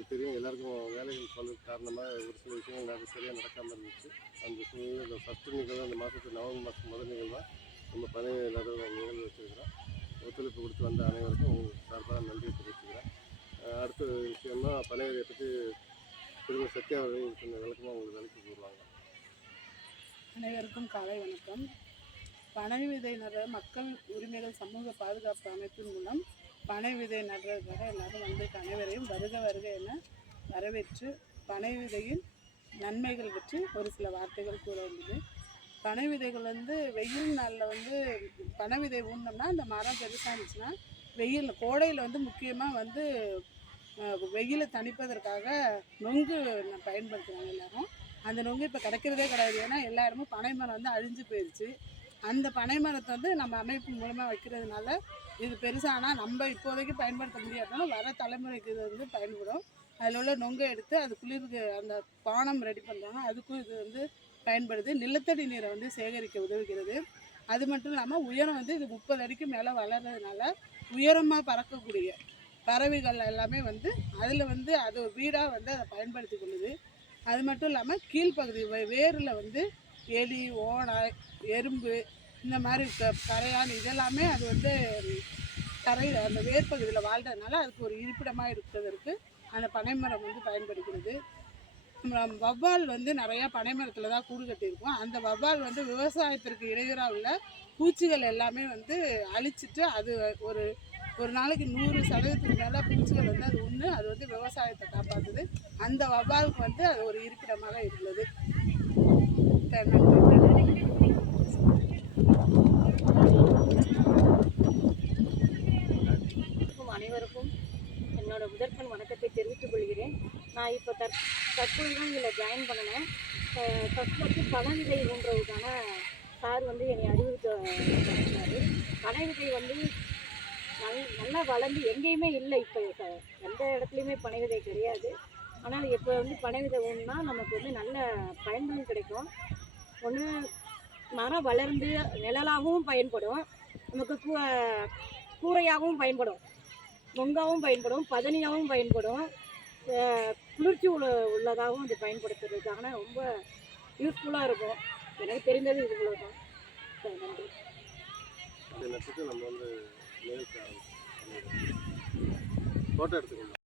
உங்களுக்கு தெரியும் எல்லாருக்கும் வேலைகள் பல காரணமாக ஒரு சில விஷயங்கள் அது சரியாக நடக்காமல் இருந்துச்சு. அந்த சூழ்நிலை ஃபஸ்ட்டு நிகழ்வு அந்த மாதத்து நவம்பர் மாதம் முதல் நிகழ்வாக நம்ம பனை நடுவு நிகழ்வு வச்சுருக்கிறோம். ஒத்துழைப்பு கொடுத்து வந்த அனைவருக்கும் உங்களுக்கு சார்பாக நன்றி தெரிவிச்சுக்கிறேன். அடுத்த விஷயமா பனை விதையை பற்றி திரும்ப சத்யா அவர்கள் கொஞ்சம் விளக்கமாக உங்களுக்கு விளக்கி கூறுவாங்க. அனைவருக்கும் காலை வணக்கம். பனை விதை நடுற மக்கள் உரிமைகள் சமூக பாதுகாப்பு அமைப்பின் மூலம் பனை விதை நடுறதுக்காக எல்லாரும் வந்து அனைவரையும் வருக வருக என வரவேற்று பனை விதையின் நன்மைகள் பற்றி ஒரு சில வார்த்தைகள் கூற வேண்டியது. பனை விதைகள் வந்து வெயில் நாளில் வந்து பனை விதை ஊனோம்னா அந்த மரம் பெருசாக இருந்துச்சுன்னா வெயில் கோடையில் வந்து முக்கியமாக வந்து வெயிலை தணிப்பதற்காக நொங்கு பயன்படுத்துகிறாங்க எல்லாரும். அந்த நொங்கு இப்போ கிடைக்கிறதே கிடையாது. ஏன்னா எல்லா இடமும் பனை மரம் வந்து அழிஞ்சு போயிடுச்சு. அந்த பனை மரத்தை வந்து நம்ம அமைப்பு மூலமாக வைக்கிறதுனால இது பெருசானால் நம்ம இப்போதைக்கு பயன்படுத்த முடியாதுனாலும் வர தலைமுறைக்கு இது வந்து பயன்படும். அதில் உள்ள நொங்கை எடுத்து அது குளிருக்கு அந்த பானம் ரெடி பண்ணுறாங்க, அதுக்கும் இது வந்து பயன்படுது. நிலத்தடி நீரை வந்து சேகரிக்க உதவுகிறது. அது மட்டும் இல்லாமல் உயரம் வந்து இது 30 அடிக்கு மேலே வளர்கிறதுனால உயரமாக பறக்கக்கூடிய பறவைகள் எல்லாமே வந்து அதில் வந்து அது ஒரு வீடாக வந்து அதை பயன்படுத்தி கொள்ளுது. அது மட்டும் இல்லாமல் கீழ்ப்பகுதி வேரில் வந்து எலி, ஓனாய், எறும்பு இந்த மாதிரி கரையான் இதெல்லாமே அது வந்து அந்த வேர்ப்பகுதியில் வாழ்கிறதுனால அதுக்கு ஒரு இருப்பிடமாக இருக்கிறதுக்கு அந்த பனைமரம் வந்து பயன்படுகிறது. வவ்வால் வந்து நிறையா பனைமரத்தில் தான் கூடு கட்டியிருக்கும். அந்த வவ்வால் வந்து விவசாயத்திற்கு இடையூறாக உள்ள பூச்சிகள் எல்லாமே வந்து அழிச்சிட்டு அது ஒரு நாளைக்கு 100% மேலே பூச்சிகள் வந்து அது வந்து விவசாயத்தை காப்பாற்றுது. அந்த வவ்வாலுக்கு வந்து அது ஒரு இருப்பிடமாக இருந்தது. அனைவருக்கும் என்னோட முதற்கண் வணக்கத்தை தெரிவித்துக் கொள்கிறேன். நான் இப்போ தற்போது தான் இதில் ஜாயின் பண்ணினேன். ஃபஸ்ட்டு பனை விதை ஊன்றதுக்கான சார் வந்து என்னை அறிவுறுத்தினார். பனை விதை வந்து நல்லா வளர்ந்து எங்கேயுமே இல்லை. இப்போ எந்த இடத்துலையுமே பனை விதை கிடையாது. ஆனால் இப்போ வந்து பனை விதை ஊன்னா நமக்கு வந்து நல்ல பயன்களும் கிடைக்கும். ஒன்று மரம் வளர்ந்து நிழலாகவும் பயன்படும், நமக்கு கூரையாகவும் பயன்படும், நொங்காகவும் பயன்படும், பதனியாகவும் பயன்படும், குளிர்ச்சி உள்ளதாகவும் இது பயன்படுத்துறதுக்கான ரொம்ப யூஸ்ஃபுல்லாக இருக்கும். எனக்கு தெரிந்தது இது இவ்வளோ தான். நன்றி. நம்ம வந்து ஃபோட்டோ எடுத்துக்கணும்.